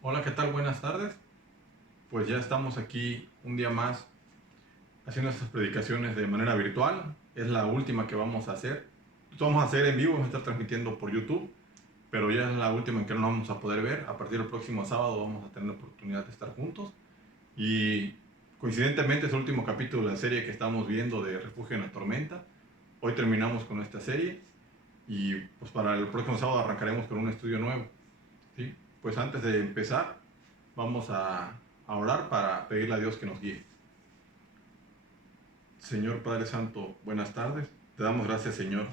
Hola, ¿qué tal? Buenas tardes. Pues ya estamos aquí un día más haciendo estas predicaciones de manera virtual. Es la última que vamos a hacer. Vamos a hacer en vivo, vamos a estar transmitiendo por YouTube, pero ya es la última en que no nos vamos a poder ver. A partir del próximo sábado vamos a tener la oportunidad de estar juntos. Y coincidentemente es el último capítulo de la serie que estamos viendo de Refugio en la Tormenta. Hoy terminamos con esta serie y pues para el próximo sábado arrancaremos con un estudio nuevo. ¿Sí? Pues antes de empezar, vamos a orar para pedirle a Dios que nos guíe. Señor Padre Santo, buenas tardes. Te damos gracias, Señor,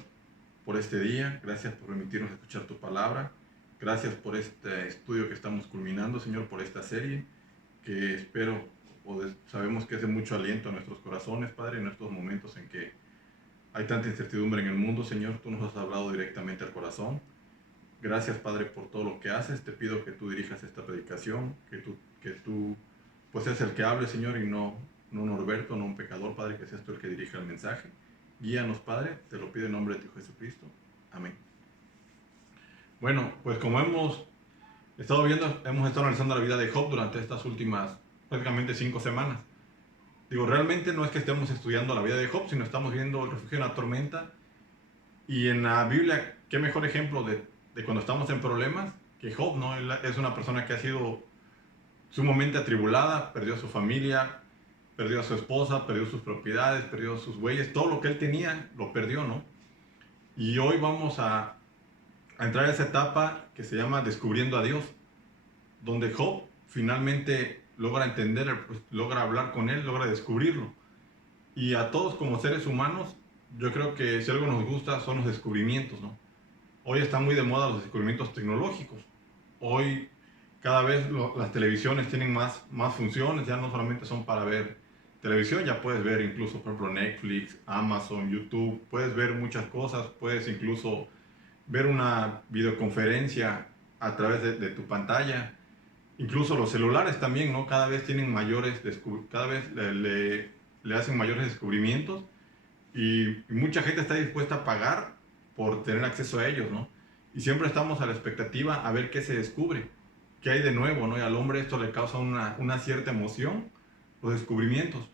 por este día. Gracias por permitirnos escuchar tu palabra. Gracias por este estudio que estamos culminando, Señor, por esta serie que espero o sabemos que es de mucho aliento a nuestros corazones, Padre, en estos momentos en que hay tanta incertidumbre en el mundo, Señor. Tú nos has hablado directamente al corazón. Gracias, Padre, por todo lo que haces. Te pido que tú dirijas esta predicación, que tú pues seas el que hable, Señor, y no un Norberto, no un pecador, Padre, que seas tú el que dirija el mensaje. Guíanos, Padre, te lo pido en nombre de tu Jesucristo. Amén. Bueno, pues como hemos estado viendo, hemos estado analizando la vida de Job durante estas últimas prácticamente 5 semanas. Digo, realmente no es que estemos estudiando la vida de Job, sino estamos viendo el refugio en la tormenta. Y en la Biblia, qué mejor ejemplo de cuando estamos en problemas que Job, ¿no? Él es una persona que ha sido sumamente atribulada, perdió a su familia, perdió a su esposa, perdió sus propiedades, perdió sus bueyes, todo lo que él tenía lo perdió, ¿no? Y hoy vamos a entrar a esa etapa que se llama descubriendo a Dios, donde Job finalmente logra entender, pues, logra hablar con él, logra descubrirlo. Y a todos como seres humanos, yo creo que si algo nos gusta son los descubrimientos, ¿no? Hoy están muy de moda los descubrimientos tecnológicos. Hoy cada vez las televisiones tienen más funciones, ya no solamente son para ver televisión, ya puedes ver incluso, por ejemplo, Netflix, Amazon, YouTube, puedes ver muchas cosas, puedes incluso ver una videoconferencia a través de tu pantalla. Incluso los celulares también, ¿no? Cada vez tienen cada vez le hacen mayores descubrimientos y mucha gente está dispuesta a pagar por tener acceso a ellos, ¿no? Y siempre estamos a la expectativa a ver qué se descubre, qué hay de nuevo, ¿no? Y al hombre esto le causa una cierta emoción, los descubrimientos.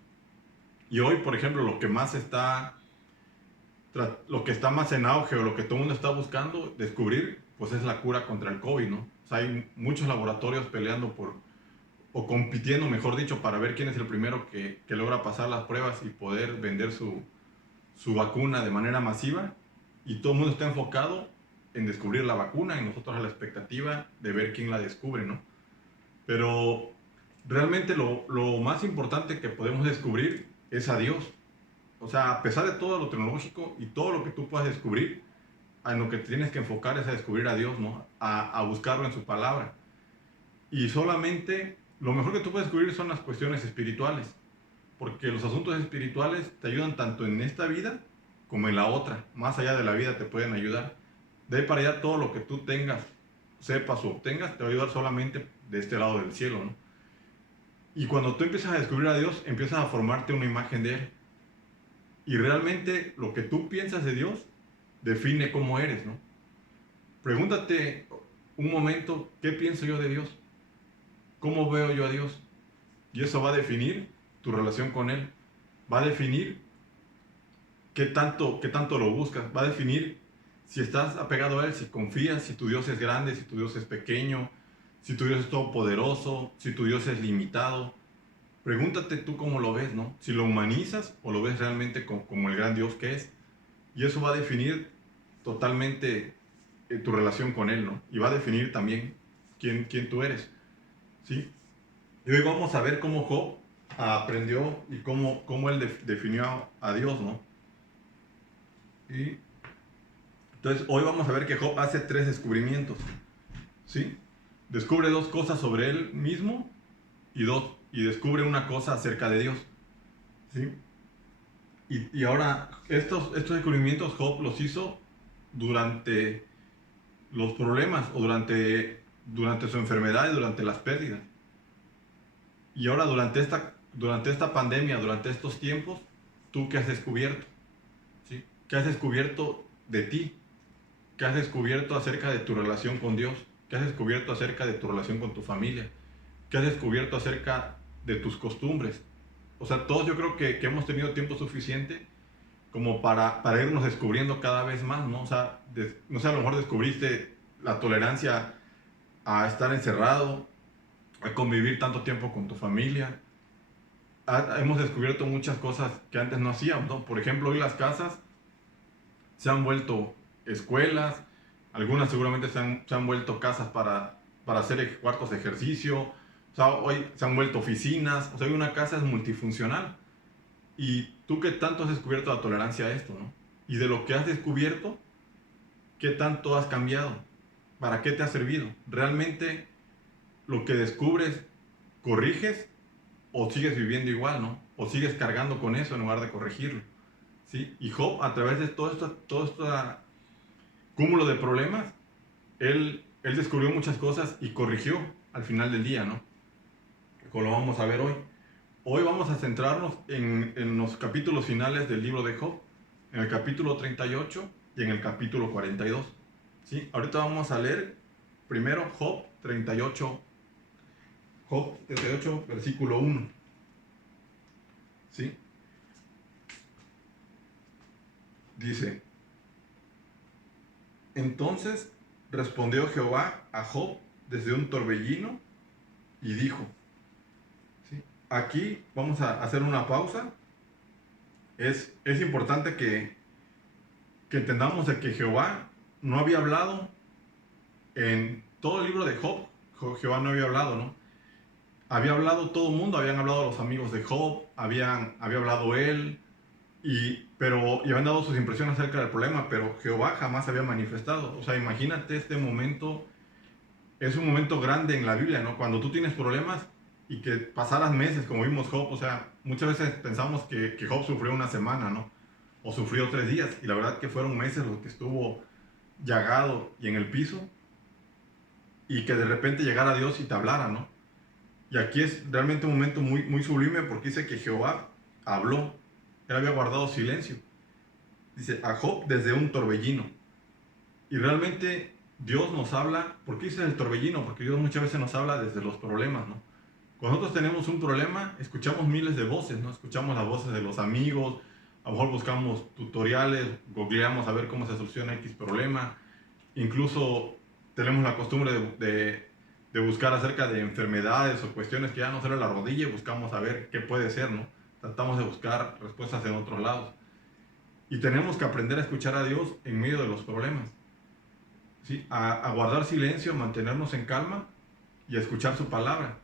Y hoy, por ejemplo, lo que está más en auge o lo que todo el mundo está buscando descubrir, pues es la cura contra el COVID, ¿no? O sea, hay muchos laboratorios peleando o compitiendo, mejor dicho, para ver quién es el primero que logra pasar las pruebas y poder vender su vacuna de manera masiva, y todo el mundo está enfocado en descubrir la vacuna y nosotros a la expectativa de ver quién la descubre, ¿no? Pero realmente lo más importante que podemos descubrir es a Dios. O sea, a pesar de todo lo tecnológico y todo lo que tú puedas descubrir, en lo que tienes que enfocar es a descubrir a Dios, ¿no? A buscarlo en su palabra. Y solamente lo mejor que tú puedes descubrir son las cuestiones espirituales, porque los asuntos espirituales te ayudan tanto en esta vida como en la otra. Más allá de la vida te pueden ayudar. De ahí para allá todo lo que tú tengas, sepas o obtengas, te va a ayudar solamente de este lado del cielo, ¿no? Y cuando tú empiezas a descubrir a Dios, empiezas a formarte una imagen de Él. Y realmente lo que tú piensas de Dios define cómo eres, ¿no? Pregúntate un momento, ¿qué pienso yo de Dios? ¿Cómo veo yo a Dios? Y eso va a definir tu relación con Él. Va a definir qué tanto lo buscas. Va a definir si estás apegado a Él, si confías, si tu Dios es grande, si tu Dios es pequeño, si tu Dios es todopoderoso, si tu Dios es limitado. Pregúntate tú cómo lo ves, ¿no? Si lo humanizas o lo ves realmente como el gran Dios que es. Y eso va a definir totalmente tu relación con Él, ¿no? Y va a definir también quién tú eres, ¿sí? Y hoy vamos a ver cómo Job aprendió y cómo él definió a Dios, ¿no? Y entonces hoy vamos a ver que Job hace 3 descubrimientos, ¿sí? Descubre 2 cosas sobre él mismo y descubre una cosa acerca de Dios, ¿sí? Y ahora, estos descubrimientos Job los hizo durante los problemas o durante su enfermedad y durante las pérdidas. Y ahora durante esta pandemia, durante estos tiempos, ¿tú qué has descubierto? ¿Sí? ¿Qué has descubierto de ti? ¿Qué has descubierto acerca de tu relación con Dios? ¿Qué has descubierto acerca de tu relación con tu familia? ¿Qué has descubierto acerca de tus costumbres? O sea, todos yo creo que hemos tenido tiempo suficiente como para irnos descubriendo cada vez más, ¿no? O sea, no sé, a lo mejor descubriste la tolerancia a estar encerrado, a convivir tanto tiempo con tu familia. Hemos descubierto muchas cosas que antes no hacíamos, ¿no? Por ejemplo, hoy las casas se han vuelto escuelas, algunas seguramente se han vuelto casas para hacer cuartos de ejercicio, o sea, hoy se han vuelto oficinas, o sea, hoy una casa es multifuncional. Y tú qué tanto has descubierto la tolerancia a esto, ¿no? Y de lo que has descubierto, ¿qué tanto has cambiado? ¿Para qué te ha servido? ¿Realmente lo que descubres corriges o sigues viviendo igual, ¿no? O sigues cargando con eso en lugar de corregirlo, ¿sí? Y Job, a través de todo este cúmulo de problemas, él descubrió muchas cosas y corrigió al final del día, ¿no? Como lo vamos a ver hoy. Hoy vamos a centrarnos en los capítulos finales del libro de Job, en el capítulo 38 y en el capítulo 42. ¿Sí? Ahorita vamos a leer primero Job 38, versículo 1. ¿Sí? Dice, entonces respondió Jehová a Job desde un torbellino y dijo, ¿sí? Aquí vamos a hacer una pausa. Es importante que entendamos de que Jehová no había hablado en todo el libro de Job. Jehová no había hablado, ¿no? Había hablado todo el mundo, habían hablado los amigos de Job, había hablado él, y habían dado sus impresiones acerca del problema, pero Jehová jamás había manifestado. O sea, imagínate este momento, es un momento grande en la Biblia, ¿no? Cuando tú tienes problemas y que pasaras meses, como vimos Job, o sea, muchas veces pensamos que Job sufrió una semana, ¿no? O sufrió 3 días, y la verdad que fueron meses los que estuvo llagado y en el piso, y que de repente llegara Dios y te hablara, ¿no? Y aquí es realmente un momento muy, muy sublime porque dice que Jehová habló, él había guardado silencio. Dice, a Job desde un torbellino. Y realmente Dios nos habla, ¿por qué dice el torbellino? Porque Dios muchas veces nos habla desde los problemas, ¿no? Cuando nosotros tenemos un problema, escuchamos miles de voces, ¿no? Escuchamos las voces de los amigos, a lo mejor buscamos tutoriales, googleamos a ver cómo se soluciona X problema. Incluso tenemos la costumbre de buscar acerca de enfermedades o cuestiones que ya no salen la rodilla y buscamos a ver qué puede ser, ¿no? Tratamos de buscar respuestas en otros lados. Y tenemos que aprender a escuchar a Dios en medio de los problemas, ¿sí? A guardar silencio, mantenernos en calma y a escuchar su palabra.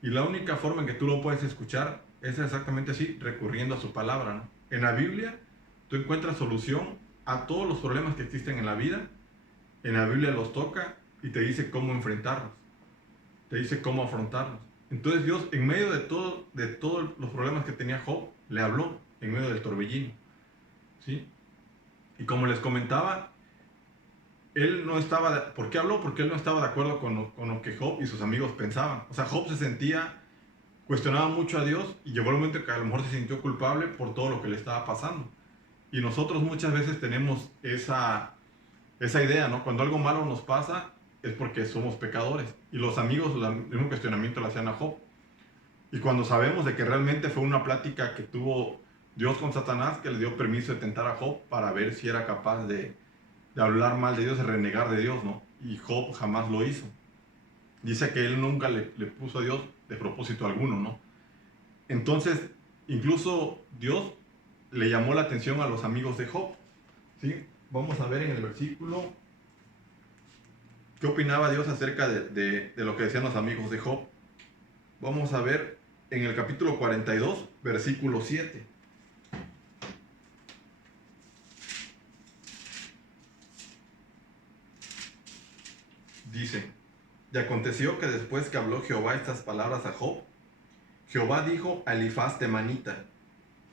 Y la única forma en que tú lo puedes escuchar es exactamente así, recurriendo a su palabra, ¿no? En la Biblia tú encuentras solución a todos los problemas que existen en la vida. En la Biblia los toca y te dice cómo enfrentarlos, te dice cómo afrontarlos. Entonces Dios, en medio de todos los problemas que tenía Job, le habló en medio del torbellino, ¿sí? Y como les comentaba, él no estaba, ¿por qué habló? Porque él no estaba de acuerdo con lo que Job y sus amigos pensaban. O sea, Job se sentía, cuestionaba mucho a Dios y llegó el momento que a lo mejor se sintió culpable por todo lo que le estaba pasando. Y nosotros muchas veces tenemos esa idea, ¿no? Cuando algo malo nos pasa es porque somos pecadores. Y los amigos el mismo cuestionamiento lo hacían a Job. Y cuando sabemos de que realmente fue una plática que tuvo Dios con Satanás, que le dio permiso de tentar a Job para ver si era capaz de hablar mal de Dios, de renegar de Dios, ¿no? Y Job jamás lo hizo. Dice que él nunca le puso a Dios de propósito alguno, ¿no? Entonces, incluso Dios le llamó la atención a los amigos de Job, ¿sí? Vamos a ver en el versículo qué opinaba Dios acerca de lo que decían los amigos de Job. Vamos a ver en el capítulo 42, versículo 7. Dice, y aconteció que después que habló Jehová estas palabras a Job, Jehová dijo a Elifaz temanita,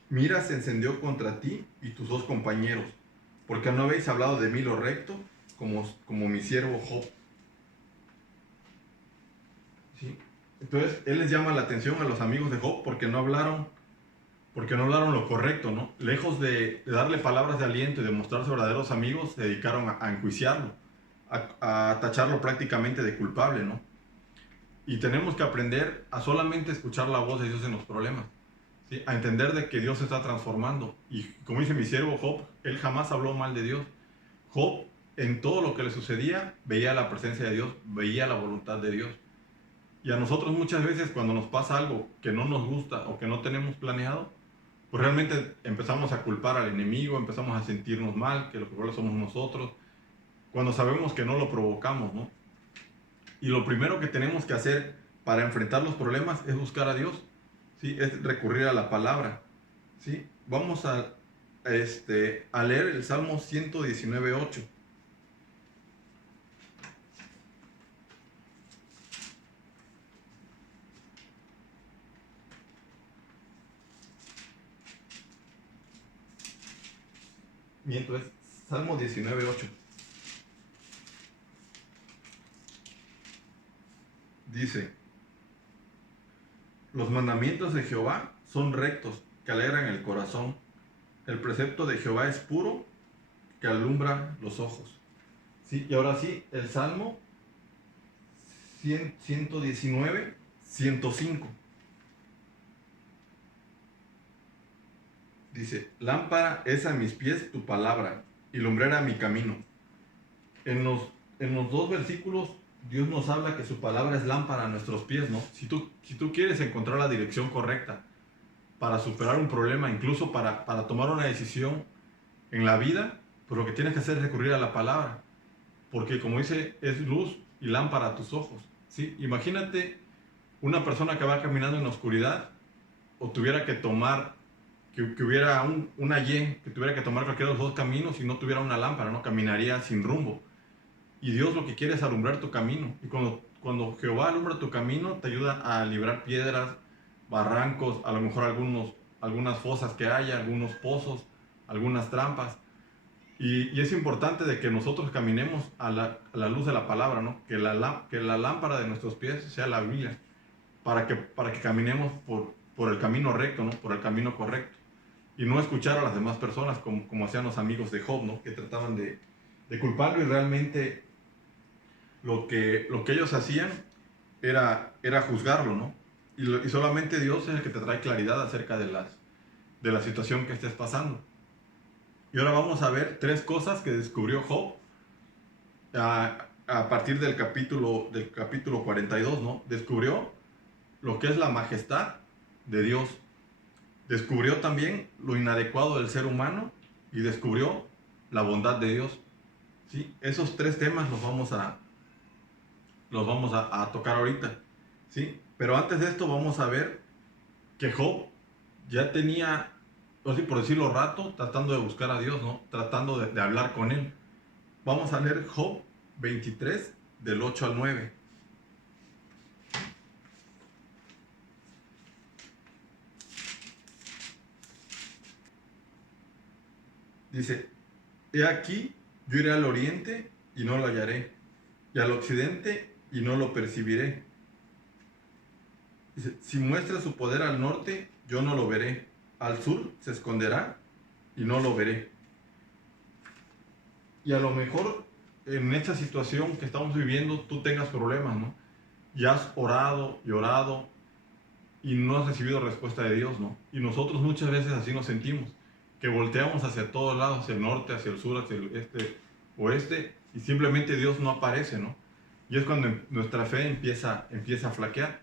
mira, se encendió contra ti y tus 2 compañeros, porque no habéis hablado de mí lo recto, como mi siervo Job. ¿Sí? Entonces, él les llama la atención a los amigos de Job porque no hablaron porque no hablaron lo correcto, ¿no? Lejos de darle palabras de aliento y de mostrarse verdaderos amigos, se dedicaron a enjuiciarlo, a tacharlo prácticamente de culpable, ¿no? Y tenemos que aprender a solamente escuchar la voz de Dios en los problemas, ¿sí? A entender de que Dios se está transformando. Y como dice mi siervo Job, él jamás habló mal de Dios. Job, en todo lo que le sucedía, veía la presencia de Dios, veía la voluntad de Dios. Y a nosotros muchas veces cuando nos pasa algo que no nos gusta o que no tenemos planeado, pues realmente empezamos a culpar al enemigo, empezamos a sentirnos mal, que los culpables somos nosotros, cuando sabemos que no lo provocamos, ¿no? Y lo primero que tenemos que hacer para enfrentar los problemas es buscar a Dios, ¿sí? Es recurrir a la palabra, ¿sí? Vamos a leer el Salmo 119:8. Miento, es Salmo 19:8. Dice: los mandamientos de Jehová son rectos, que alegran el corazón. El precepto de Jehová es puro, que alumbra los ojos. ¿Sí? Y ahora sí, el Salmo 119:105. Dice: lámpara es a mis pies tu palabra y lumbrera mi camino. En los dos versículos Dios nos habla que su palabra es lámpara a nuestros pies, ¿no? Si tú quieres encontrar la dirección correcta para superar un problema, incluso para tomar una decisión en la vida, pues lo que tienes que hacer es recurrir a la palabra. Porque como dice, es luz y lámpara a tus ojos, ¿sí? Imagínate una persona que va caminando en la oscuridad o tuviera que tomar, que hubiera una Y, que tuviera que tomar cualquiera de los dos caminos y no tuviera una lámpara, ¿no? Caminaría sin rumbo. Y Dios lo que quiere es alumbrar tu camino. Y cuando Jehová alumbra tu camino, te ayuda a librar piedras, barrancos, a lo mejor algunas fosas que haya, algunos pozos, algunas trampas. Y es importante de que nosotros caminemos a la luz de la palabra, ¿no? Que la lámpara de nuestros pies sea la Biblia, para que caminemos por el camino recto, ¿no? Por el camino correcto. Y no escuchar a las demás personas como hacían los amigos de Job, ¿no? Que trataban de culparlo, y realmente lo que ellos hacían era juzgarlo, ¿no? Y solamente Dios es el que te trae claridad acerca de la situación que estés pasando. Y ahora vamos a ver tres cosas que descubrió Job a partir del capítulo 42, ¿no? Descubrió lo que es la majestad de Dios. Descubrió también lo inadecuado del ser humano y descubrió la bondad de Dios. ¿Sí? Esos tres temas los vamos a tocar ahorita, ¿sí? Pero antes de esto vamos a ver que Job ya tenía, así por decirlo, rato tratando de buscar a Dios, ¿no? Tratando de hablar con Él. Vamos a leer Job 23, del 8 al 9. Dice: he aquí, yo iré al oriente y no lo hallaré, y al occidente y no lo percibiré. Dice: si muestra su poder al norte, yo no lo veré. Al sur se esconderá y no lo veré. Y a lo mejor en esta situación que estamos viviendo tú tengas problemas, ¿no? Y has orado y orado y no has recibido respuesta de Dios, ¿no? Y nosotros muchas veces así nos sentimos, que volteamos hacia todos lados, hacia el norte, hacia el sur, hacia el este, oeste, y simplemente Dios no aparece, ¿no? Y es cuando nuestra fe empieza a flaquear.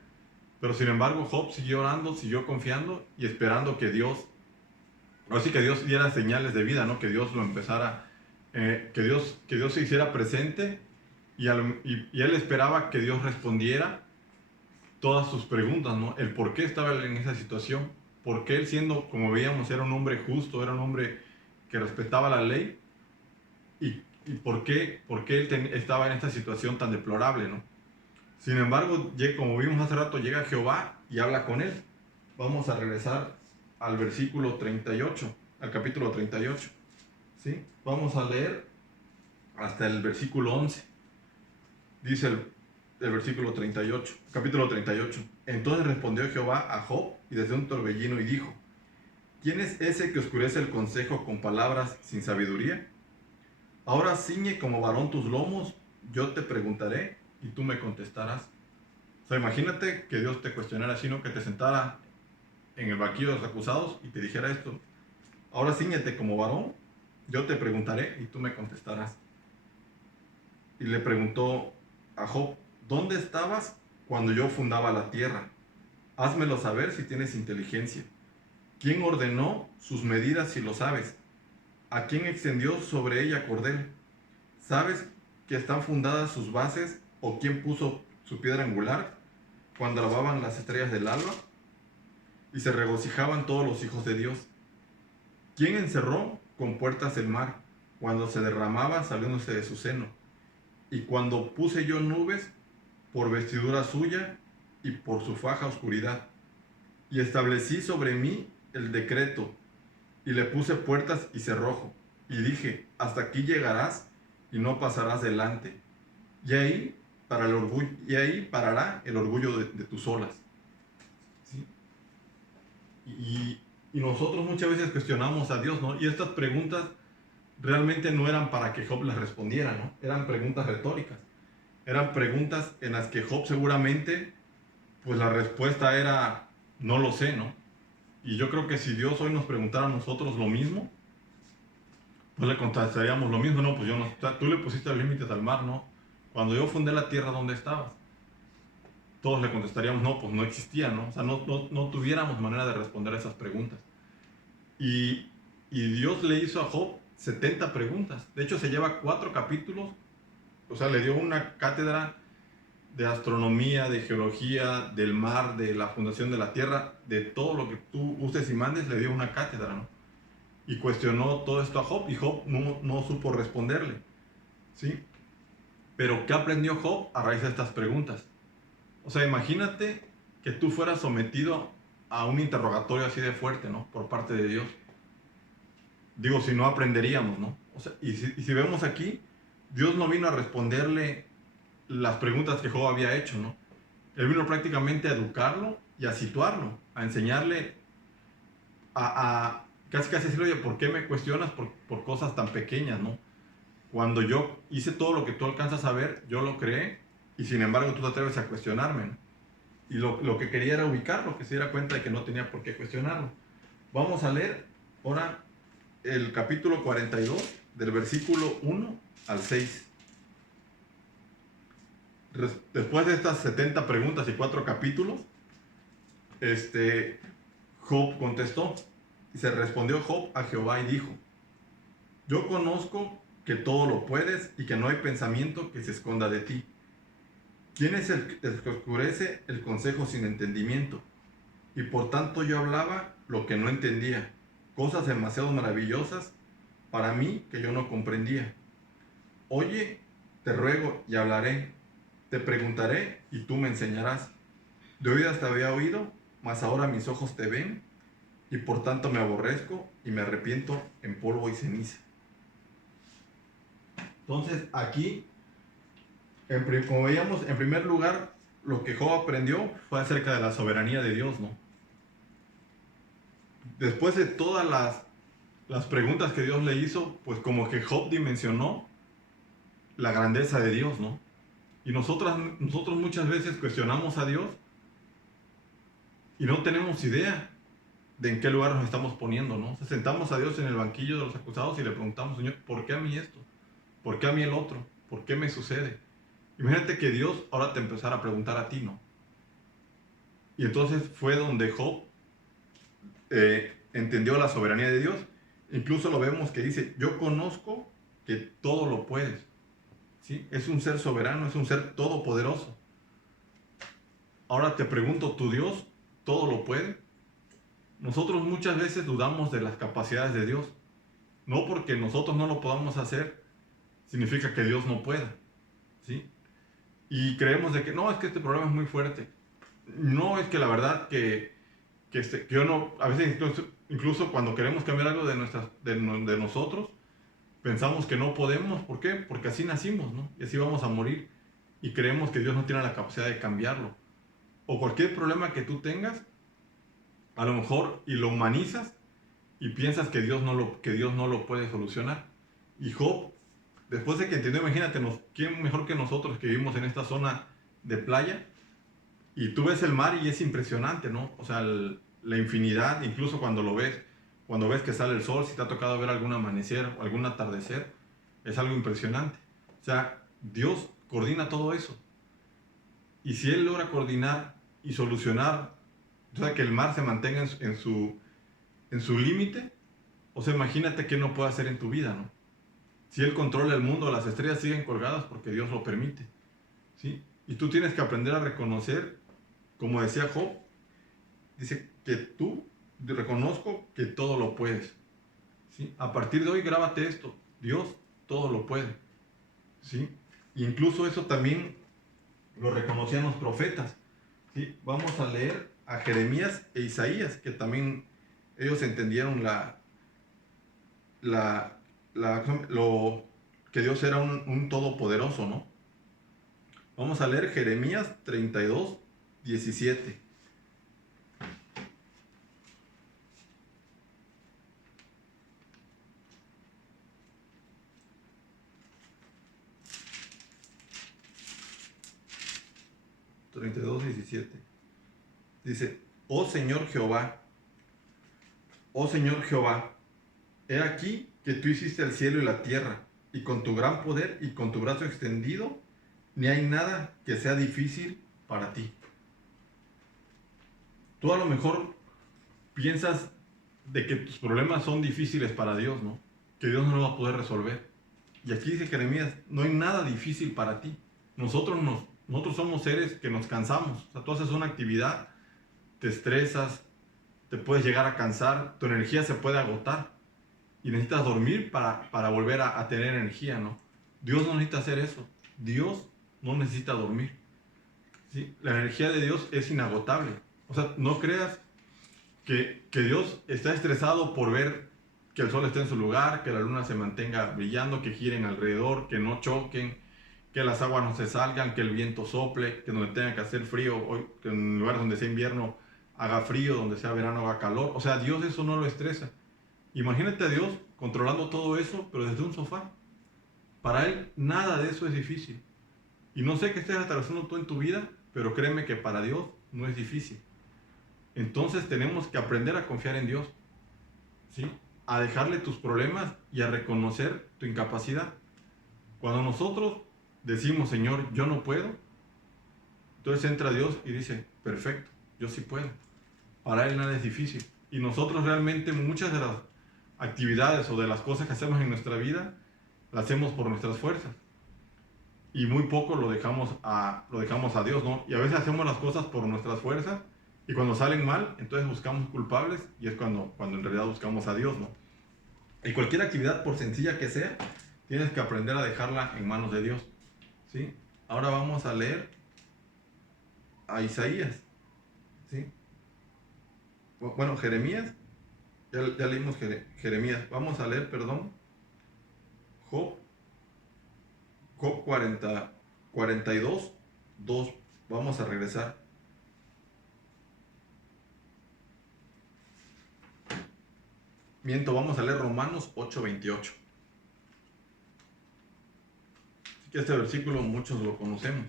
Pero sin embargo, Job siguió orando, siguió confiando y esperando que Dios, así que Dios diera señales de vida, ¿no? Que Dios lo empezara, que Dios se hiciera presente, y él esperaba que Dios respondiera todas sus preguntas, ¿no? El por qué estaba él en esa situación, por qué él, siendo, como veíamos, era un hombre justo, era un hombre que respetaba la ley, y por qué él estaba en esta situación tan deplorable, ¿no? Sin embargo, como vimos hace rato, llega Jehová y habla con él. Vamos a regresar al versículo 38, al capítulo 38, ¿sí? Vamos a leer hasta el versículo 11. Dice el versículo 38, capítulo 38. Entonces respondió Jehová a Job y desde un torbellino y dijo: ¿quién es ese que oscurece el consejo con palabras sin sabiduría? Ahora ciñe como varón tus lomos, yo te preguntaré y tú me contestarás. O sea, imagínate que Dios te cuestionara, sino que te sentara en el banquillo de los acusados y te dijera esto. Ahora ciñete como varón, yo te preguntaré y tú me contestarás. Y le preguntó a Job, ¿dónde estabas cuando yo fundaba la tierra? Házmelo saber si tienes inteligencia. ¿Quién ordenó sus medidas si lo sabes? ¿A quién extendió sobre ella cordel? ¿Sabes que están fundadas sus bases o quién puso su piedra angular cuando alababan las estrellas del alba? Y se regocijaban todos los hijos de Dios. ¿Quién encerró con puertas el mar cuando se derramaba saliéndose de su seno? Y cuando puse yo nubes por vestidura suya y por su faja oscuridad. Y establecí sobre mí el decreto, y le puse puertas y cerrojo. Y dije, hasta aquí llegarás y no pasarás delante. Y ahí, parará el orgullo de tus olas. ¿Sí? Y nosotros muchas veces cuestionamos a Dios, ¿no? Y estas preguntas realmente no eran para que Job las respondiera, ¿no? Eran preguntas retóricas. Eran preguntas en las que Job seguramente, pues la respuesta era, no lo sé, ¿no? Y yo creo que si Dios hoy nos preguntara a nosotros lo mismo, pues le contestaríamos lo mismo, ¿no? Pues yo no, tú le pusiste los límites al mar, ¿no? Cuando yo fundé la tierra, ¿dónde estabas? Todos le contestaríamos, no, pues no existía, ¿no? O sea, no tuviéramos manera de responder a esas preguntas. Y Dios le hizo a Job 70 preguntas. De hecho, se lleva 4 capítulos. O sea, le dio una cátedra de astronomía, de geología, del mar, de la fundación de la tierra, de todo lo que tú uses y mandes, le dio una cátedra, ¿no? Y cuestionó todo esto a Job, y Job no supo responderle, ¿sí? Pero ¿qué aprendió Job a raíz de estas preguntas? O sea, imagínate que tú fueras sometido a un interrogatorio así de fuerte, ¿no? Por parte de Dios. Digo, si no aprenderíamos, ¿no? O sea, y si vemos aquí, Dios no vino a responderle las preguntas que Job había hecho, ¿no? Él vino prácticamente a educarlo y a situarlo, a enseñarle, casi decirle, oye, ¿por qué me cuestionas por cosas tan pequeñas, ¿no? Cuando yo hice todo lo que tú alcanzas a ver, yo lo creé, y sin embargo tú te atreves a cuestionarme, ¿no? Y lo que quería era ubicarlo, que se diera cuenta de que no tenía por qué cuestionarlo. Vamos a leer ahora el capítulo 42, del versículo 1 al 6. Después de estas 70 preguntas y 4 capítulos, Job contestó, y se respondió Job a Jehová y dijo, yo conozco que todo lo puedes y que no hay pensamiento que se esconda de ti. ¿Quién es el que oscurece el consejo sin entendimiento? Y por tanto yo hablaba lo que no entendía, cosas demasiado maravillosas para mí que yo no comprendía. Oye, te ruego y hablaré, te preguntaré y tú me enseñarás. De oídas te había oído, mas ahora mis ojos te ven, y por tanto me aborrezco y me arrepiento en polvo y ceniza. Entonces aquí, como veíamos, en primer lugar, lo que Job aprendió fue acerca de la soberanía de Dios, ¿no? Después de todas las preguntas que Dios le hizo, pues como que Job dimensionó la grandeza de Dios, ¿no? Y nosotros muchas veces cuestionamos a Dios y no tenemos idea de en qué lugar nos estamos poniendo, ¿no? O sea, sentamos a Dios en el banquillo de los acusados y le preguntamos, Señor, ¿por qué a mí esto? ¿Por qué a mí el otro? ¿Por qué me sucede? Imagínate que Dios ahora te empezara a preguntar a ti, ¿no? Y entonces fue donde Job entendió la soberanía de Dios. Incluso lo vemos que dice, yo conozco que todo lo puedes, ¿sí? Es un ser soberano, es un ser todopoderoso. Ahora te pregunto, ¿tu Dios todo lo puede? Nosotros muchas veces dudamos de las capacidades de Dios. No porque nosotros no lo podamos hacer, significa que Dios no pueda, ¿sí? Y creemos de que, no, es que este problema es muy fuerte. No, es que la verdad que yo no, a veces incluso cuando queremos cambiar algo de nosotros, pensamos que no podemos. ¿Por qué? Porque así nacimos, ¿no? Y así vamos a morir. Y creemos que Dios no tiene la capacidad de cambiarlo. O cualquier problema que tú tengas, a lo mejor, y lo humanizas, y piensas que Dios no lo puede solucionar. Y Job, después de que entendió, imagínate, ¿quién mejor que nosotros que vivimos en esta zona de playa? Y tú ves el mar y es impresionante, ¿no? O sea, la infinidad, incluso cuando ves que sale el sol, si te ha tocado ver algún amanecer o algún atardecer, es algo impresionante. O sea, Dios coordina todo eso. Y si Él logra coordinar y solucionar, o sea, que el mar se mantenga en su límite, o sea, imagínate qué no puede hacer en tu vida, ¿no? Si Él controla el mundo, las estrellas siguen colgadas porque Dios lo permite, ¿sí? Y tú tienes que aprender a reconocer, como decía Job, dice que tú reconozco que todo lo puedes, ¿sí? A partir de hoy grábate esto, Dios todo lo puede, ¿sí? E incluso eso también lo reconocían los profetas, ¿sí? Vamos a leer a Jeremías e Isaías, que también ellos entendieron que Dios era un todopoderoso, ¿no? Vamos a leer Jeremías 32, 17. Dice, oh Señor Jehová, he aquí que tú hiciste el cielo y la tierra, y con tu gran poder y con tu brazo extendido, ni hay nada que sea difícil para ti. Tú a lo mejor piensas de que tus problemas son difíciles para Dios, ¿no? Que Dios no lo va a poder resolver. Y aquí dice Jeremías, no hay nada difícil para ti. Nosotros somos seres que nos cansamos. O sea, tú haces una actividad, te estresas, te puedes llegar a cansar, tu energía se puede agotar y necesitas dormir para volver a tener energía, ¿no? Dios no necesita hacer eso. Dios no necesita dormir, ¿sí? La energía de Dios es inagotable. O sea, no creas que Dios está estresado por ver que el sol esté en su lugar, que la luna se mantenga brillando, que giren alrededor, que no choquen, que las aguas no se salgan, que el viento sople, que donde tenga que hacer frío, que en lugares donde sea invierno haga frío, donde sea verano haga calor. O sea, Dios eso no lo estresa. Imagínate a Dios controlando todo eso, pero desde un sofá. Para Él nada de eso es difícil. Y no sé qué estés atravesando tú en tu vida, pero créeme que para Dios no es difícil. Entonces tenemos que aprender a confiar en Dios, ¿sí? A dejarle tus problemas y a reconocer tu incapacidad. Cuando nosotros decimos, Señor, yo no puedo, entonces entra Dios y dice, perfecto, yo sí puedo. Para Él nada es difícil. Y nosotros realmente muchas de las actividades o de las cosas que hacemos en nuestra vida, las hacemos por nuestras fuerzas. Y muy poco lo dejamos a Dios, ¿no? Y a veces hacemos las cosas por nuestras fuerzas y cuando salen mal, entonces buscamos culpables y es cuando en realidad buscamos a Dios, ¿no? Y cualquier actividad, por sencilla que sea, tienes que aprender a dejarla en manos de Dios, ¿sí? Ahora vamos a leer a Isaías, ¿sí? Bueno, Jeremías, ya leímos Jeremías, vamos a leer, perdón, Job 42, 2, vamos a regresar. Vamos a leer Romanos 8:28. Así que este versículo muchos lo conocemos.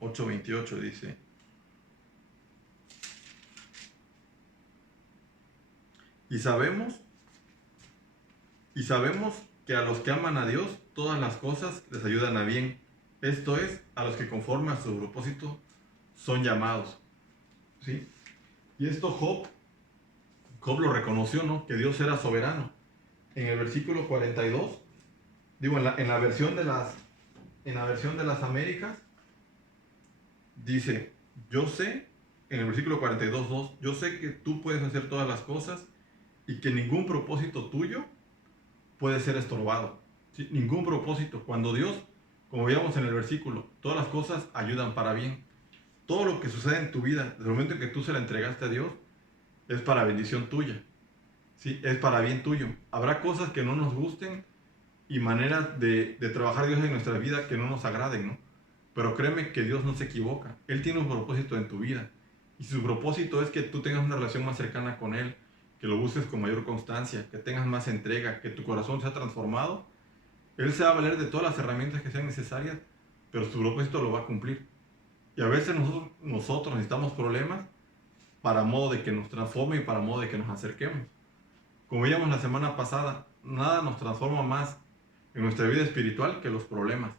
(8:28) dice: Y sabemos que a los que aman a Dios, todas las cosas les ayudan a bien. Esto es, a los que conforme a su propósito son llamados, ¿sí? Y esto Job lo reconoció, ¿no? Que Dios era soberano. En el versículo 42, digo, en la versión de las Américas, dice, yo sé, en el versículo 42, 2, yo sé que tú puedes hacer todas las cosas y que ningún propósito tuyo puede ser estorbado, ¿sí? Ningún propósito. Cuando Dios, como veíamos en el versículo, todas las cosas ayudan para bien. Todo lo que sucede en tu vida, desde el momento en que tú se la entregaste a Dios, es para bendición tuya, ¿sí? Es para bien tuyo. Habrá cosas que no nos gusten y maneras de trabajar Dios en nuestra vida que no nos agraden, ¿no? Pero créeme que Dios no se equivoca. Él tiene un propósito en tu vida. Y su propósito es que tú tengas una relación más cercana con Él, que lo busques con mayor constancia, que tengas más entrega, que tu corazón sea transformado. Él se va a valer de todas las herramientas que sean necesarias, pero su propósito lo va a cumplir. Y a veces nosotros necesitamos problemas para modo de que nos transforme y para modo de que nos acerquemos. Como veíamos la semana pasada, nada nos transforma más en nuestra vida espiritual que los problemas.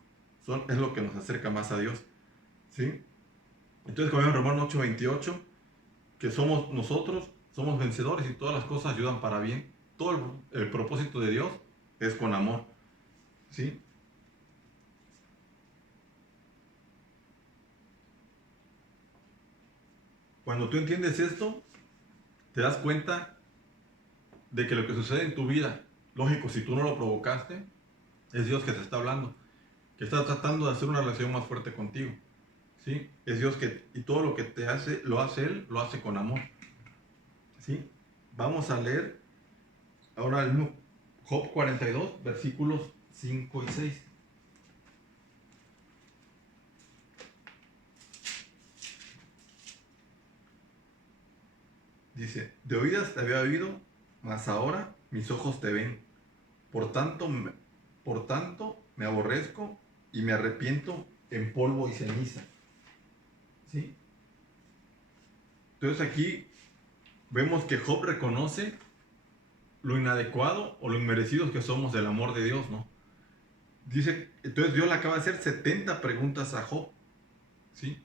Es lo que nos acerca más a Dios. ¿Sí? Entonces, como vemos en Romanos 8:28, que nosotros somos vencedores y todas las cosas ayudan para bien. Todo el propósito de Dios es con amor. ¿Sí? Cuando tú entiendes esto, te das cuenta de que lo que sucede en tu vida, lógico, si tú no lo provocaste, es Dios que te está hablando, que está tratando de hacer una relación más fuerte contigo. ¿Sí? Es Dios y todo lo que te hace, lo hace Él, lo hace con amor. ¿Sí? Vamos a leer ahora el Job 42, versículos 5 y 6. Dice, de oídas te había oído, mas ahora mis ojos te ven. Por tanto, me aborrezco y me arrepiento en polvo y ceniza. ¿Sí? Entonces aquí vemos que Job reconoce lo inadecuado o lo inmerecidos que somos del amor de Dios, ¿no? Dice, entonces Dios le acaba de hacer 70 preguntas a Job, ¿sí?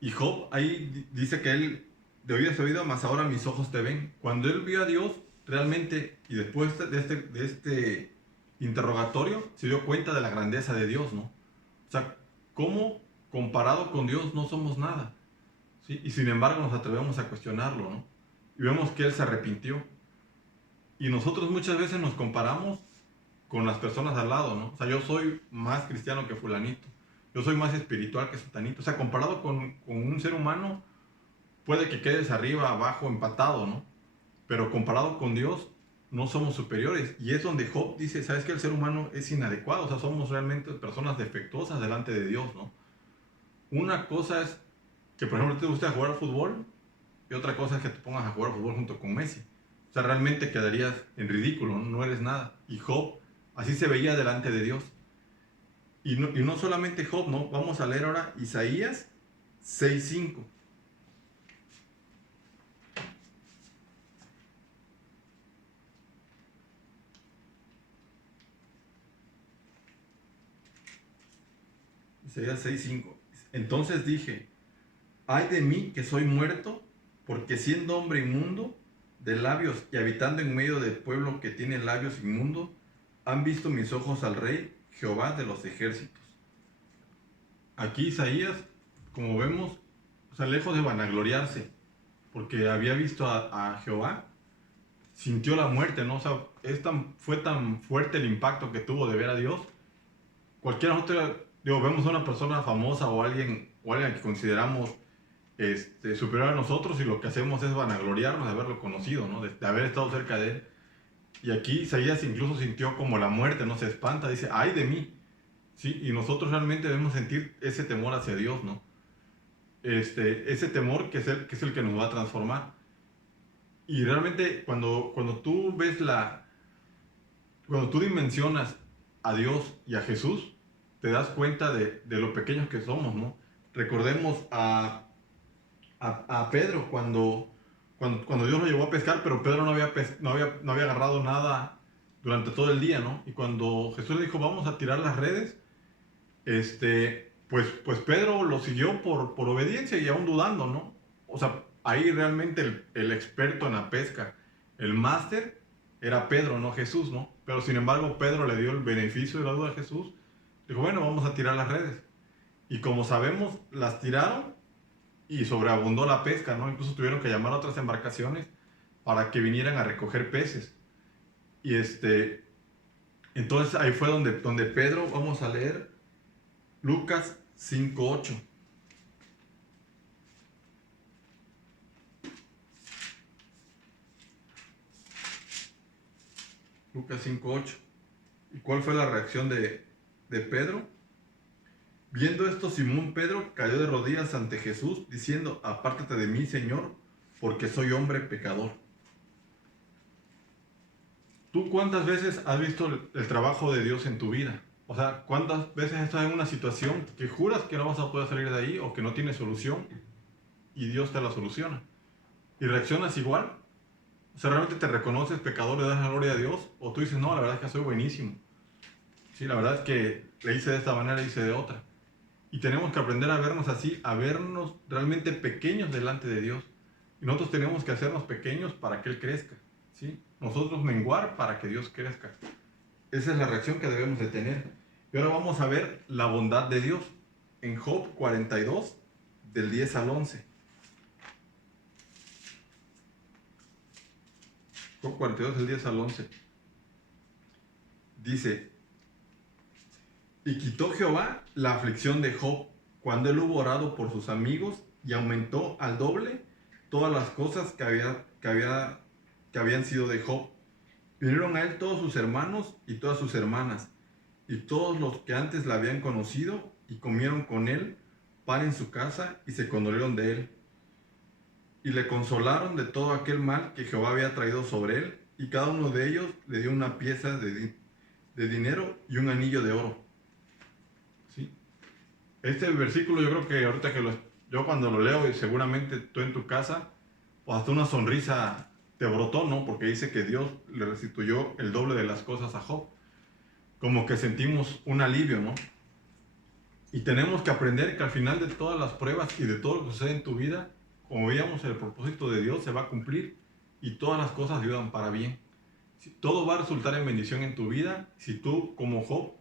Y Job ahí dice que él de oídas oído, mas ahora mis ojos te ven. Cuando él vio a Dios realmente, y después de este interrogatorio, se dio cuenta de la grandeza de Dios, ¿no? O sea, cómo comparado con Dios no somos nada, ¿sí? Y sin embargo nos atrevemos a cuestionarlo, ¿no? Y vemos que él se arrepintió. Y nosotros muchas veces nos comparamos con las personas al lado, ¿no? O sea, yo soy más cristiano que fulanito. Yo soy más espiritual que satanito. O sea, comparado con un ser humano, puede que quedes arriba, abajo, empatado, ¿no? Pero comparado con Dios, no somos superiores. Y es donde Job dice, ¿sabes que el ser humano es inadecuado? O sea, somos realmente personas defectuosas delante de Dios, ¿no? Una cosa es que, por ejemplo, te gusta jugar al fútbol y otra cosa es que te pongas a jugar al fútbol junto con Messi. O sea, realmente quedarías en ridículo, no eres nada. Y Job así se veía delante de Dios. Y no solamente Job, ¿no? Vamos a leer ahora Isaías 6:5. Isaías 6:5. Entonces dije, ay de mí que soy muerto, porque siendo hombre inmundo de labios y habitando en medio del pueblo que tiene labios inmundos, han visto mis ojos al Rey, Jehová de los ejércitos. Aquí Isaías, como vemos, o sea, lejos de vanagloriarse, porque había visto a Jehová, sintió la muerte, ¿no? O sea, fue tan fuerte el impacto que tuvo de ver a Dios. Cualquiera nosotros, digo, vemos a una persona famosa o alguien que consideramos superior a nosotros y lo que hacemos es vanagloriarnos de haberlo conocido, ¿no? De haber estado cerca de él. Y aquí Isaías incluso sintió como la muerte, ¿no? Se espanta, dice, ay de mí, ¿sí? Y nosotros realmente debemos sentir ese temor hacia Dios, ¿no? Ese temor que es el que nos va a transformar. Y realmente cuando tú ves cuando tú dimensionas a Dios y a Jesús, te das cuenta de lo pequeños que somos, ¿no? Recordemos a Pedro cuando Dios lo llevó a pescar, pero Pedro no había agarrado nada durante todo el día, ¿no? Y cuando Jesús le dijo, vamos a tirar las redes, pues Pedro lo siguió por obediencia y aún dudando, ¿no? O sea, ahí realmente el experto en la pesca, el máster, era Pedro, no Jesús, ¿no? Pero sin embargo, Pedro le dio el beneficio de la duda a Jesús. Dijo, bueno, vamos a tirar las redes. Y como sabemos, las tiraron y sobreabundó la pesca, ¿no? Incluso tuvieron que llamar a otras embarcaciones para que vinieran a recoger peces. Y entonces ahí fue donde Pedro, vamos a leer Lucas 5:8. Lucas 5:8. ¿Y cuál fue la reacción de Pedro? Viendo esto, Simón Pedro cayó de rodillas ante Jesús, diciendo: apártate de mí, Señor, porque soy hombre pecador. ¿Tú cuántas veces has visto el trabajo de Dios en tu vida? O sea, ¿cuántas veces estás en una situación que juras que no vas a poder salir de ahí o que no tiene solución y Dios te la soluciona? ¿Y reaccionas igual? O sea, ¿realmente te reconoces pecador, le das la gloria a Dios? ¿O tú dices, no, la verdad es que soy buenísimo? Sí, la verdad es que le hice de esta manera, le hice de otra. Y tenemos que aprender a vernos así, a vernos realmente pequeños delante de Dios. Y nosotros tenemos que hacernos pequeños para que Él crezca, ¿sí? Nosotros menguar para que Dios crezca. Esa es la reacción que debemos de tener. Y ahora vamos a ver la bondad de Dios en Job 42, del 10 al 11. Job 42, del 10 al 11. Dice: y quitó Jehová la aflicción de Job cuando él hubo orado por sus amigos, y aumentó al doble todas las cosas que habían sido de Job. Vinieron a él todos sus hermanos y todas sus hermanas, y todos los que antes la habían conocido, y comieron con él pan en su casa, y se condolieron de él. Y le consolaron de todo aquel mal que Jehová había traído sobre él, y cada uno de ellos le dio una pieza de dinero y un anillo de oro. ¿Sí? Este versículo yo creo que ahorita yo cuando lo leo, y seguramente tú en tu casa, o hasta una sonrisa te brotó, ¿no? Porque dice que Dios le restituyó el doble de las cosas a Job. Como que sentimos un alivio, ¿no? Y tenemos que aprender que al final de todas las pruebas y de todo lo que sucede en tu vida, como veíamos, el propósito de Dios se va a cumplir y todas las cosas ayudan para bien. Todo va a resultar en bendición en tu vida si tú, como Job,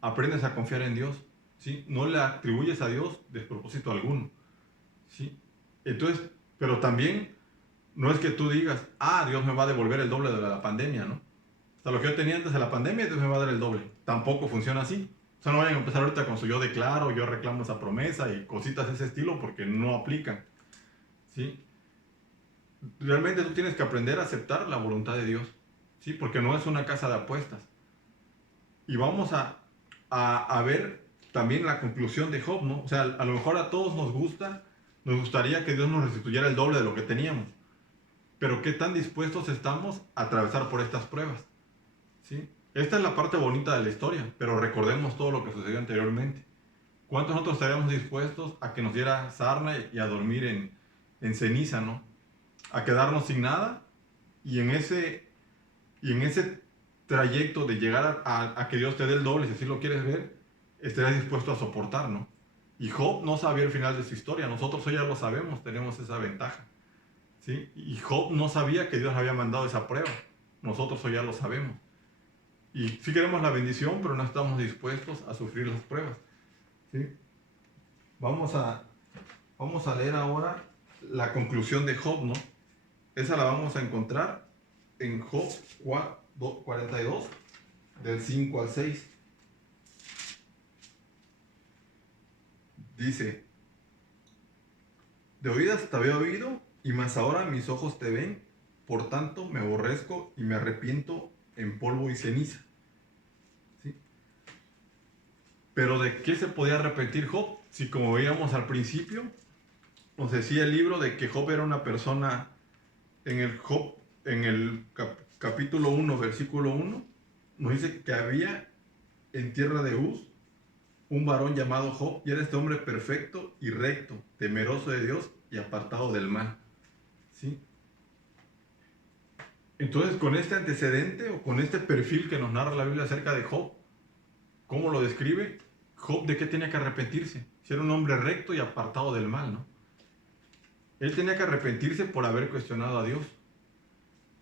aprendes a confiar en Dios, ¿sí? No le atribuyes a Dios despropósito alguno, ¿sí? Entonces, pero también no es que tú digas, Dios me va a devolver el doble de la pandemia, ¿no? O sea, lo que yo tenía antes de la pandemia, Dios me va a dar el doble. Tampoco funciona así. O sea, no vayan a empezar ahorita con su yo declaro, yo reclamo esa promesa y cositas de ese estilo porque no aplican, ¿sí? Realmente tú tienes que aprender a aceptar la voluntad de Dios, ¿sí? Porque no es una casa de apuestas. Y vamos a ver también la conclusión de Job, ¿no? O sea, a lo mejor a todos nos gustaría que Dios nos restituyera el doble de lo que teníamos, pero ¿qué tan dispuestos estamos a atravesar por estas pruebas? ¿Sí? Esta es la parte bonita de la historia, pero recordemos todo lo que sucedió anteriormente. ¿Cuántos nosotros estaríamos dispuestos a que nos diera sarna y a dormir en ceniza, ¿no? A quedarnos sin nada y en ese trayecto de llegar a que Dios te dé el doble, si así lo quieres ver, estarías dispuesto a soportar, ¿no? Y Job no sabía el final de su historia, nosotros hoy ya lo sabemos, tenemos esa ventaja, ¿sí? Y Job no sabía que Dios había mandado esa prueba, nosotros hoy ya lo sabemos. Y sí queremos la bendición, pero no estamos dispuestos a sufrir las pruebas, ¿sí? Vamos a leer ahora la conclusión de Job, ¿no? Esa la vamos a encontrar en Job 42, del 5 al 6. Dice: de oídas te había oído, y más ahora mis ojos te ven, por tanto me aborrezco y me arrepiento en polvo y ceniza. ¿Sí? Pero ¿de qué se podía arrepentir Job? Si, como veíamos al principio, nos decía el libro de que Job era una persona, en el capítulo 1, versículo 1, nos dice que había en tierra de Uz un varón llamado Job, y era este hombre perfecto y recto, temeroso de Dios y apartado del mal. ¿Sí? Entonces, con este antecedente o con este perfil que nos narra la Biblia acerca de Job, ¿cómo lo describe? Job, ¿de qué tenía que arrepentirse? Si era un hombre recto y apartado del mal, ¿no? Él tenía que arrepentirse por haber cuestionado a Dios,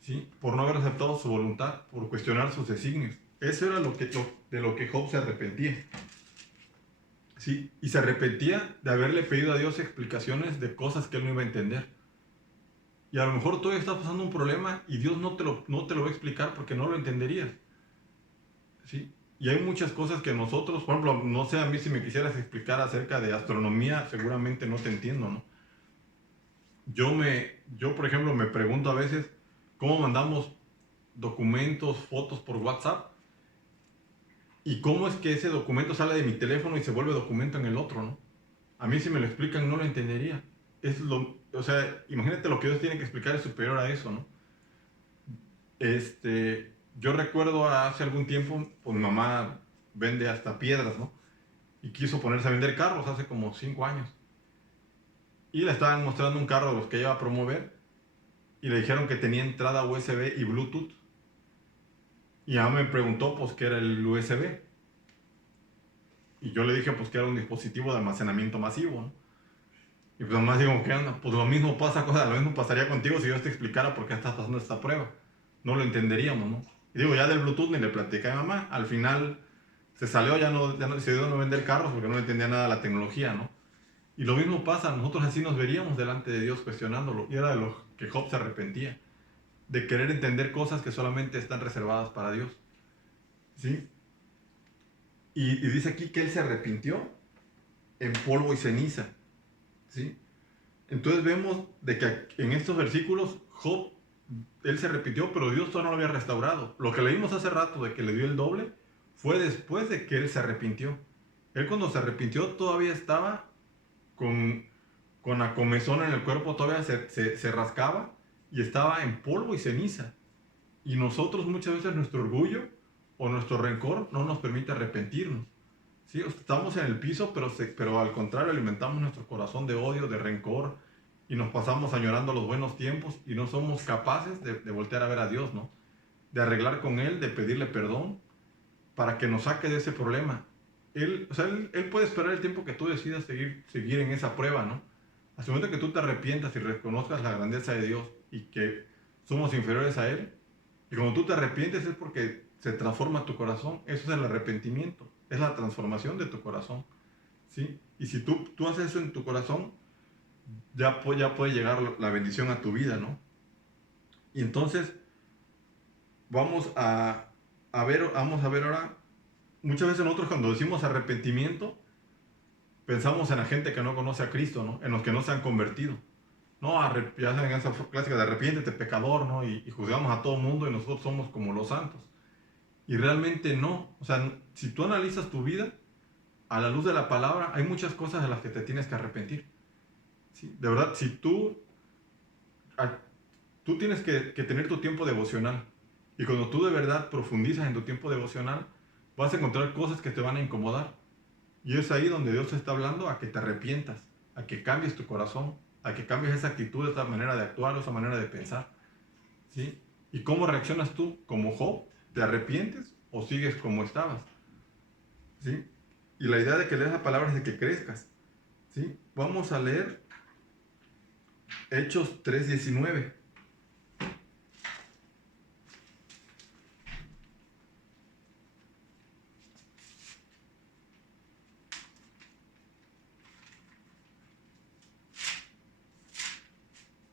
¿sí? Por no haber aceptado su voluntad, por cuestionar sus designios. Eso era de lo que Job se arrepentía. ¿Sí? Y se arrepentía de haberle pedido a Dios explicaciones de cosas que él no iba a entender. Y a lo mejor tú estás pasando un problema y Dios no te lo va a explicar porque no lo entenderías. ¿Sí? Y hay muchas cosas que nosotros, por ejemplo, no sé, a mí si me quisieras explicar acerca de astronomía, seguramente no te entiendo, ¿no? Yo, por ejemplo, me pregunto a veces cómo mandamos documentos, fotos por WhatsApp ¿Y cómo es que ese documento sale de mi teléfono y se vuelve documento en el otro, no? A mí si me lo explican no lo entendería. O sea, imagínate lo que Dios tiene que explicar es superior a eso, ¿no? Yo recuerdo hace algún tiempo, pues mi mamá vende hasta piedras, ¿no? Y quiso ponerse a vender carros hace como 5 años. Y le estaban mostrando un carro de los que ella iba a promover y le dijeron que tenía entrada USB y Bluetooth. Y ella me preguntó, pues, qué era el USB. Y yo le dije, pues, que era un dispositivo de almacenamiento masivo, ¿no? Y pues nomás digo, ¿qué onda? Pues lo mismo pasa, lo mismo pasaría contigo si yo te explicara por qué estás pasando esta prueba. No lo entenderíamos, ¿no? Y digo, ya del Bluetooth ni le platicé a mi mamá. Al final se salió, ya no decidió no vender carros porque no entendía nada de la tecnología, ¿no? Y lo mismo pasa, nosotros así nos veríamos delante de Dios cuestionándolo. Y era de lo que Job se arrepentía, de querer entender cosas que solamente están reservadas para Dios. ¿Sí? Y dice aquí que él se arrepintió en polvo y ceniza. ¿Sí? Entonces vemos de que en estos versículos Job, él se arrepintió, pero Dios todavía no lo había restaurado. Lo que leímos hace rato de que le dio el doble fue después de que él se arrepintió. Él cuando se arrepintió todavía estaba con la comezón en el cuerpo, todavía se rascaba y estaba en polvo y ceniza. Y nosotros muchas veces nuestro orgullo o nuestro rencor no nos permite arrepentirnos. ¿Sí? Estamos en el piso, pero al contrario alimentamos nuestro corazón de odio, de rencor, y nos pasamos añorando los buenos tiempos y no somos capaces de voltear a ver a Dios, ¿no? De arreglar con Él, de pedirle perdón para que nos saque de ese problema. Él puede esperar el tiempo que tú decidas seguir en esa prueba, ¿no? Hasta el momento que tú te arrepientas y reconozcas la grandeza de Dios y que somos inferiores a Él, y cuando tú te arrepientes es porque se transforma tu corazón. Eso es el arrepentimiento, es la transformación de tu corazón, ¿sí? Y si tú haces eso en tu corazón, ya puede llegar la bendición a tu vida, ¿no? Y entonces vamos a ver ahora, muchas veces nosotros cuando decimos arrepentimiento, pensamos en la gente que no conoce a Cristo, ¿no? En los que no se han convertido. No, ya saben esa clásica de arrepiéntete, pecador, ¿no? Y juzgamos a todo el mundo y nosotros somos como los santos. Y realmente no. O sea, si tú analizas tu vida, a la luz de la palabra, hay muchas cosas de las que te tienes que arrepentir. ¿Sí? De verdad, si tú tienes que tener tu tiempo devocional. Y cuando tú de verdad profundizas en tu tiempo devocional, vas a encontrar cosas que te van a incomodar. Y es ahí donde Dios te está hablando a que te arrepientas, a que cambies tu corazón, a que cambies esa actitud, esa manera de actuar, esa manera de pensar. ¿Sí? ¿Y cómo reaccionas tú? ¿Como Job? ¿Te arrepientes o sigues como estabas? ¿Sí? Y la idea de que leas la palabra es de que crezcas. ¿Sí? Vamos a leer Hechos 3:19.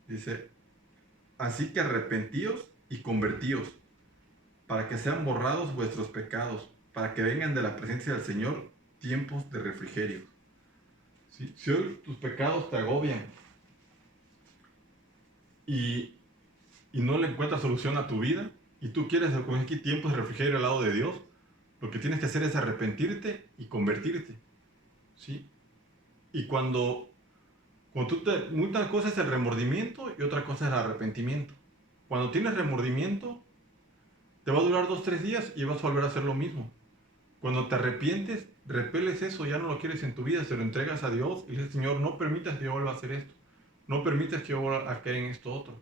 Dice, así que arrepentíos y convertíos, para que sean borrados vuestros pecados, para que vengan de la presencia del Señor tiempos de refrigerio. ¿Sí? Si hoy tus pecados te agobian y, y no le encuentras solución a tu vida, y tú quieres aquí tiempos de refrigerio al lado de Dios, lo que tienes que hacer es arrepentirte y convertirte. ¿Sí? Y una cosa es el remordimiento y otra cosa es el arrepentimiento. Cuando tienes remordimiento, te va a durar 2, 3 días y vas a volver a hacer lo mismo. Cuando te arrepientes, repeles eso, ya no lo quieres en tu vida, se lo entregas a Dios y dices, Señor, no permitas que yo vuelva a hacer esto. No permitas que yo vuelva a caer en esto otro.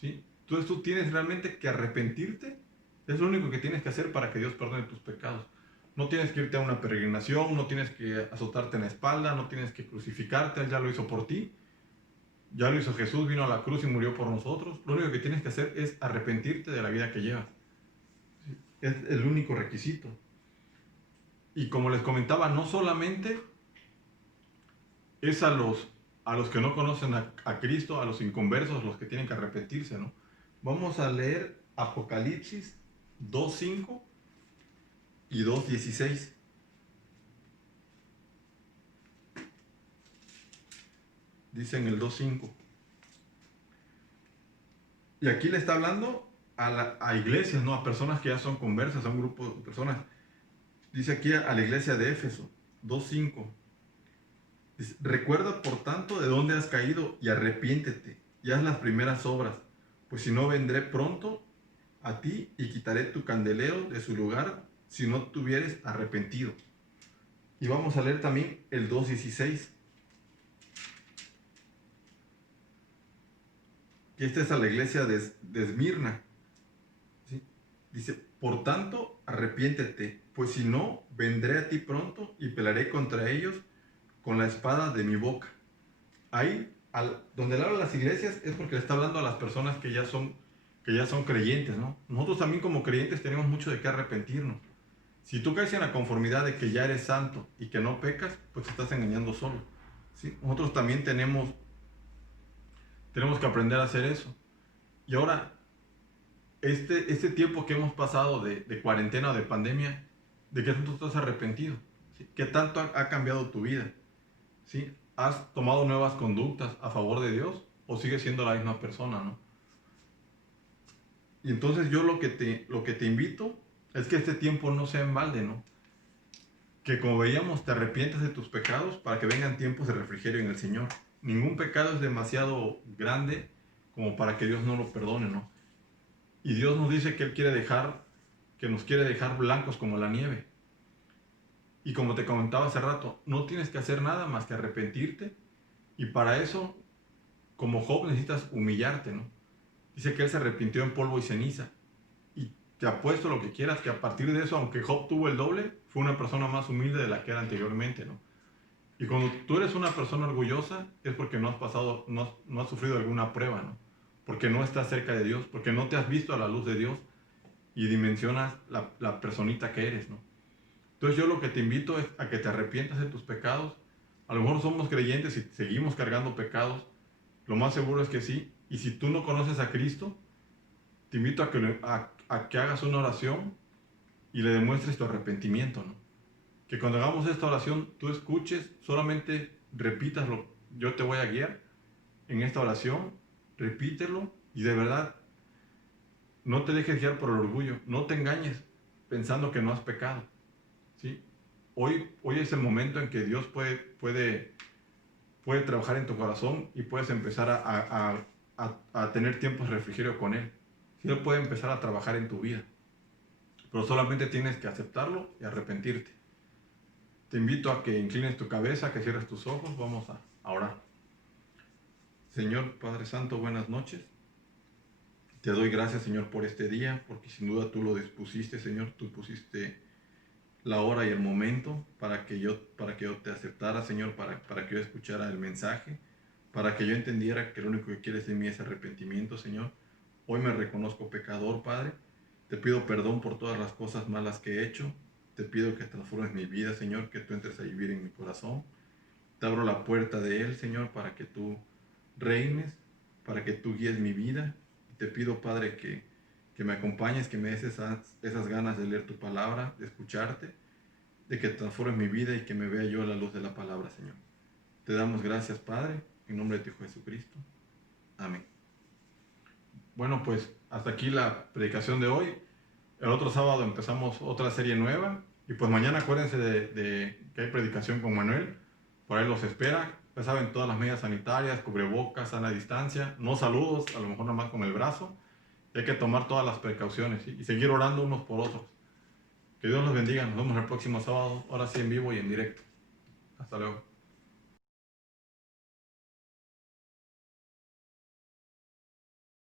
¿Sí? Entonces tú tienes realmente que arrepentirte. Es lo único que tienes que hacer para que Dios perdone tus pecados. No tienes que irte a una peregrinación, no tienes que azotarte en la espalda, no tienes que crucificarte, Él ya lo hizo por ti. Ya lo hizo Jesús, vino a la cruz y murió por nosotros. Lo único que tienes que hacer es arrepentirte de la vida que llevas. ¿Sí? Es el único requisito. Y como les comentaba, no solamente es a los que no conocen a Cristo, a los inconversos, los que tienen que arrepentirse, ¿no? Vamos a leer Apocalipsis 2:5 y 2:16. Dice en el 2:5. Y aquí le está hablando a iglesias, ¿no? A personas que ya son conversas, a un grupo de personas. Dice aquí a la iglesia de Éfeso 2:5. Dice, recuerda por tanto de dónde has caído y arrepiéntete y haz las primeras obras, pues si no vendré pronto a ti y quitaré tu candelero de su lugar si no te hubieres arrepentido. Y vamos a leer también el 2:16. Y esta es a la iglesia de Esmirna. ¿Sí? Dice, por tanto, arrepiéntete, pues si no, vendré a ti pronto y pelearé contra ellos con la espada de mi boca. Ahí, donde le habla a las iglesias, es porque le está hablando a las personas que ya son creyentes, ¿no? Nosotros también como creyentes tenemos mucho de qué arrepentirnos. Si tú caes en la conformidad de que ya eres santo y que no pecas, pues te estás engañando solo. ¿Sí? Nosotros también tenemos que aprender a hacer eso. Y ahora, este tiempo que hemos pasado de cuarentena o de pandemia, ¿de qué tanto estás arrepentido? ¿Sí? ¿Qué tanto ha cambiado tu vida? ¿Sí? ¿Has tomado nuevas conductas a favor de Dios o sigues siendo la misma persona, ¿no? Y entonces yo lo que te invito es que este tiempo no sea en balde, ¿no? Que como veíamos te arrepientas de tus pecados para que vengan tiempos de refrigerio en el Señor. Ningún pecado es demasiado grande como para que Dios no lo perdone, ¿no? Y Dios nos dice que Él nos quiere dejar blancos como la nieve. Y como te comentaba hace rato, no tienes que hacer nada más que arrepentirte. Y para eso, como Job, necesitas humillarte, ¿no? Dice que él se arrepintió en polvo y ceniza. Y te apuesto lo que quieras, que a partir de eso, aunque Job tuvo el doble, fue una persona más humilde de la que era anteriormente, ¿no? Y cuando tú eres una persona orgullosa, es porque no has sufrido alguna prueba, ¿no? Porque no estás cerca de Dios, porque no te has visto a la luz de Dios y dimensionas la personita que eres, ¿no? Entonces yo lo que te invito es a que te arrepientas de tus pecados. A lo mejor somos creyentes y seguimos cargando pecados. Lo más seguro es que sí. Y si tú no conoces a Cristo, te invito a que hagas una oración y le demuestres tu arrepentimiento, ¿no? Que cuando hagamos esta oración, tú escuches, solamente repítaslo. Yo te voy a guiar en esta oración, repítelo y de verdad no te dejes guiar por el orgullo. No te engañes pensando que no has pecado, ¿sí? Hoy es el momento en que Dios puede trabajar en tu corazón y puedes empezar a tener tiempos de refrigerio con Él. Sí, Él puede empezar a trabajar en tu vida, pero solamente tienes que aceptarlo y arrepentirte. Te invito a que inclines tu cabeza, que cierres tus ojos, vamos a orar. Señor Padre Santo, buenas noches. Te doy gracias, Señor, por este día, porque sin duda tú lo dispusiste, Señor, tú pusiste la hora y el momento para que yo te aceptara, Señor, para que yo escuchara el mensaje, para que yo entendiera que lo único que quieres de mí es arrepentimiento, Señor. Hoy me reconozco pecador, Padre. Te pido perdón por todas las cosas malas que he hecho. Te pido que transformes mi vida, Señor, que tú entres a vivir en mi corazón. Te abro la puerta de Él, Señor, para que tú reines, para que tú guíes mi vida. Te pido, Padre, que me acompañes, que me des esas ganas de leer tu palabra, de escucharte, de que transformes mi vida y que me vea yo a la luz de la palabra, Señor. Te damos gracias, Padre, en nombre de tu Hijo Jesucristo. Amén. Bueno, pues hasta aquí la predicación de hoy. El otro sábado empezamos otra serie nueva. Y pues mañana acuérdense de que hay predicación con Manuel. Por ahí los espera. Ya saben, todas las medidas sanitarias, cubrebocas, sana distancia. No saludos, a lo mejor nada más con el brazo. Hay que tomar todas las precauciones, ¿sí? Y seguir orando unos por otros. Que Dios los bendiga. Nos vemos el próximo sábado. Ahora sí en vivo y en directo. Hasta luego.